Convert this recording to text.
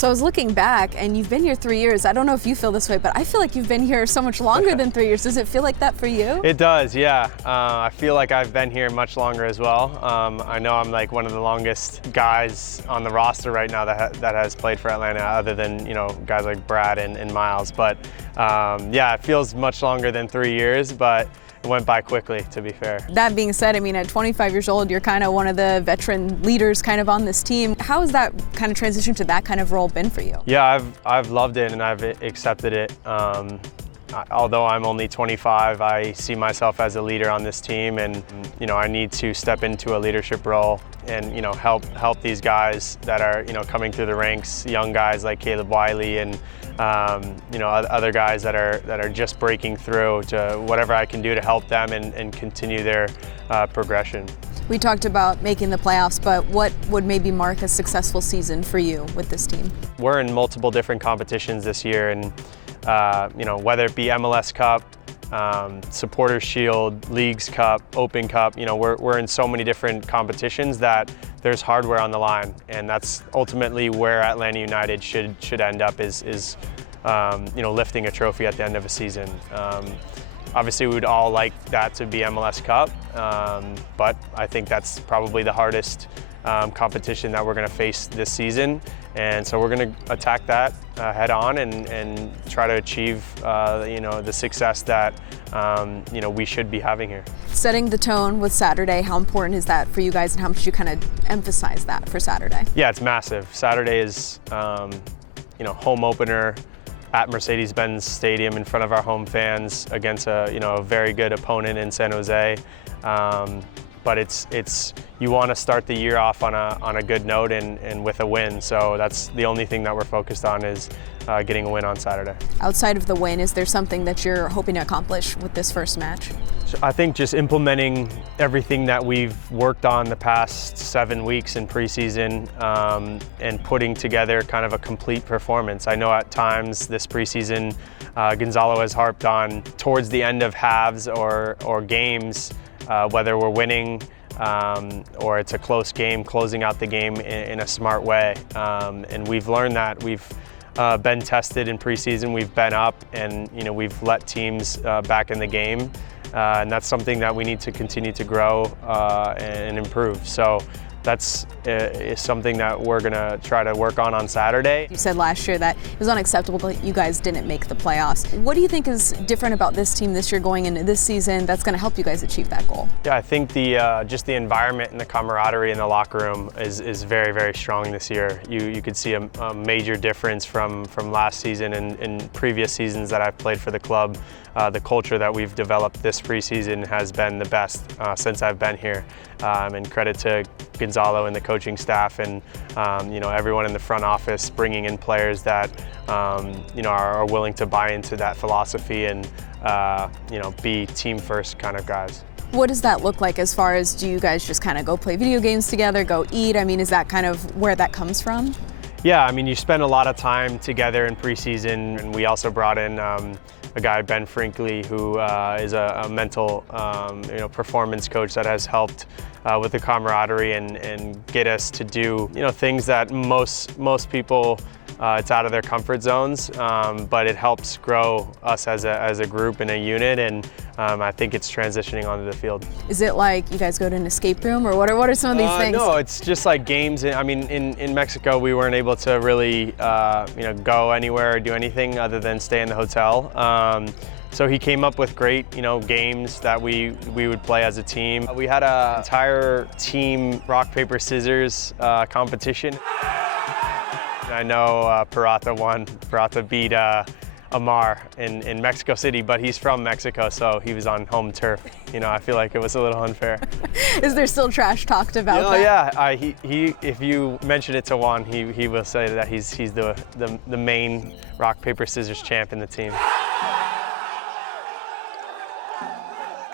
So I was looking back, and you've been here 3 years. I don't know if you feel this way, but I feel like you've been here so much longer than 3 years. Does it feel like that for you? It does, yeah. I feel like I've been here much longer as well. I know I'm like one of the longest guys on the roster right now that has played for Atlanta, other than guys like Brad and Miles. But yeah, it feels much longer than 3 years, but it went by quickly, to be fair. That being said, I mean, at 25 years old, you're kind of one of the veteran leaders kind of on this team. How has that kind of transition to that kind of role been for you? Yeah, I've loved it and I've accepted it. Although I'm only 25, I see myself as a leader on this team, and I need to step into a leadership role and help these guys that are coming through the ranks, young guys like Caleb Wiley and other guys that are just breaking through, to whatever I can do to help them and continue their progression. We talked about making the playoffs, but what would maybe mark a successful season for you with this team? We're in multiple different competitions this year, and whether it be MLS Cup, Supporters Shield, Leagues Cup, Open Cup, we're in so many different competitions that there's hardware on the line, and that's ultimately where Atlanta United should end up, is lifting a trophy at the end of a season. Obviously, we would all like that to be MLS Cup, but I think that's probably the hardest competition that we're going to face this season. And so we're going to attack that head on and try to achieve the success that we should be having here. Setting the tone with Saturday, how important is that for you guys, and how much do you kind of emphasize that for Saturday? Yeah, it's massive. Saturday is home opener at Mercedes-Benz Stadium in front of our home fans against a very good opponent in San Jose. But it's you want to start the year off on a good note and with a win. So that's the only thing that we're focused on, is getting a win on Saturday. Outside of the win, is there something that you're hoping to accomplish with this first match? I think just implementing everything that we've worked on the past 7 weeks in preseason, and putting together kind of a complete performance. I know at times this preseason, Gonzalo has harped on towards the end of halves or games, whether we're winning or it's a close game, closing out the game in a smart way. And we've learned that. We've been tested in preseason, we've been up, and we've let teams back in the game. And that's something that we need to continue to grow and improve. So that's is something that we're going to try to work on Saturday. You said last year that it was unacceptable that you guys didn't make the playoffs. What do you think is different about this team this year going into this season that's going to help you guys achieve that goal? Yeah, I think just the environment and the camaraderie in the locker room is very, very strong this year. You could see a major difference from last season and previous seasons that I've played for the club. The culture that we've developed this preseason has been the best since I've been here. And credit to Gonzalo and the coaching staff and everyone in the front office, bringing in players that are willing to buy into that philosophy and be team first kind of guys. What does that look like as far as, do you guys just kind of go play video games together, go eat? I mean, is that kind of where that comes from? Yeah, I mean, you spend a lot of time together in preseason, and we also brought in a guy, Ben Frinkley, who is a mental performance coach that has helped with the camaraderie and get us to do things that most people it's out of their comfort zones, but it helps grow us as a group and a unit, and I think it's transitioning onto the field. Is it like you guys go to an escape room, or what are some of these things? No, it's just like games. I mean, in Mexico, we weren't able to really go anywhere or do anything other than stay in the hotel. So he came up with great, games that we would play as a team. We had an entire team rock, paper, scissors competition. I know Peralta won. Peralta beat Amar in Mexico City, but he's from Mexico, so he was on home turf. I feel like it was a little unfair. Is there still trash talked about that? Yeah, he if you mention it to Juan, he will say that he's the main rock, paper, scissors champ in the team.